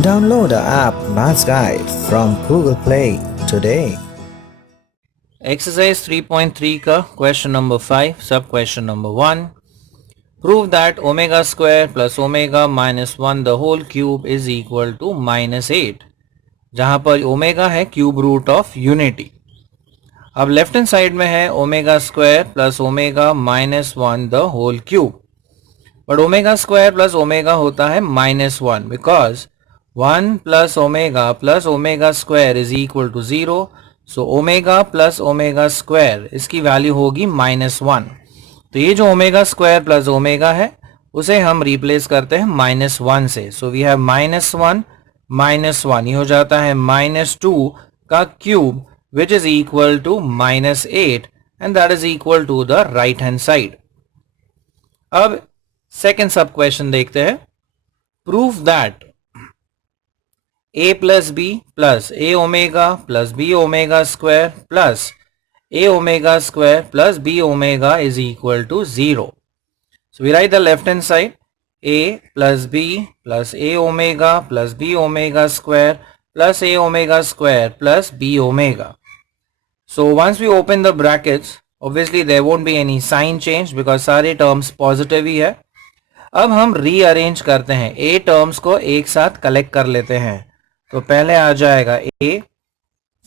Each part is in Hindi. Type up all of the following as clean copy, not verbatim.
Download the app Maths Guide from Google Play today. Exercise 3.3 का question number 5, sub question number 1. Prove that omega square plus omega minus 1 the whole cube is equal to minus 8. जहाँ पर ओमेगा है क्यूब रूट ऑफ यूनिटी. अब लेफ्ट हैंड साइड में है omega square plus omega minus 1 the whole cube. But omega square plus omega होता है minus 1 because 1 plus omega square is equal to 0. So omega plus omega square इसकी वैल्यू होगी माइनस 1. तो ये जो ओमेगा स्क्वायर प्लस ओमेगा है उसे हम रिप्लेस करते हैं माइनस 1 से. सो वी हैव माइनस 1 ये हो जाता है माइनस 2 का cube which is equal to minus 8 and that is equal to the right hand side. अब सेकेंड सब क्वेश्चन देखते हैं. Proof that a plus B plus A omega plus B omega square plus A omega square plus B omega is equal to 0. So we write the left hand side a plus b plus a omega plus b omega square plus a omega square plus b omega. So once we open the brackets, obviously there won't be any sign change because सारे terms positive ही है. अब हम रीअरेंज करते हैं, a टर्म्स को एक साथ कलेक्ट कर लेते हैं. तो पहले आ जाएगा a,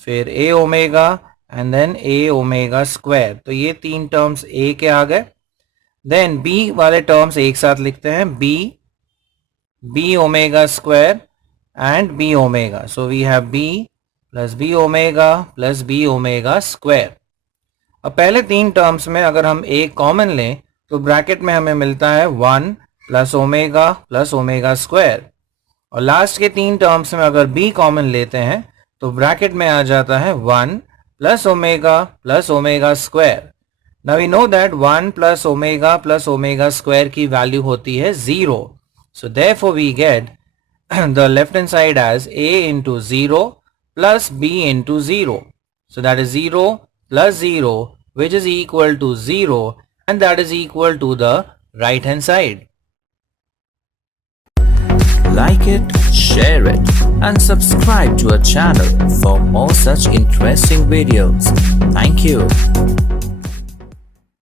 फिर a omega and then a omega square. तो ये तीन टर्म्स a के आ गए. देन b वाले टर्म्स एक साथ लिखते हैं, b omega square and b omega. So we have b plus b omega plus b omega square. अब पहले तीन टर्म्स में अगर हम a कॉमन लें तो ब्रैकेट में हमें मिलता है 1 प्लस ओमेगा स्क्वायर. और लास्ट के तीन टर्म्स में अगर b कॉमन लेते हैं तो ब्रैकेट में आ जाता है 1 plus omega square. Now we know that 1 plus omega square की वैल्यू होती है 0. So therefore we get the left hand side as a into 0 plus b into 0. So that is 0 plus 0 which is equal to 0 and that is equal to the right hand side. Like it, share it, and subscribe to our channel for more such interesting videos. Thank you.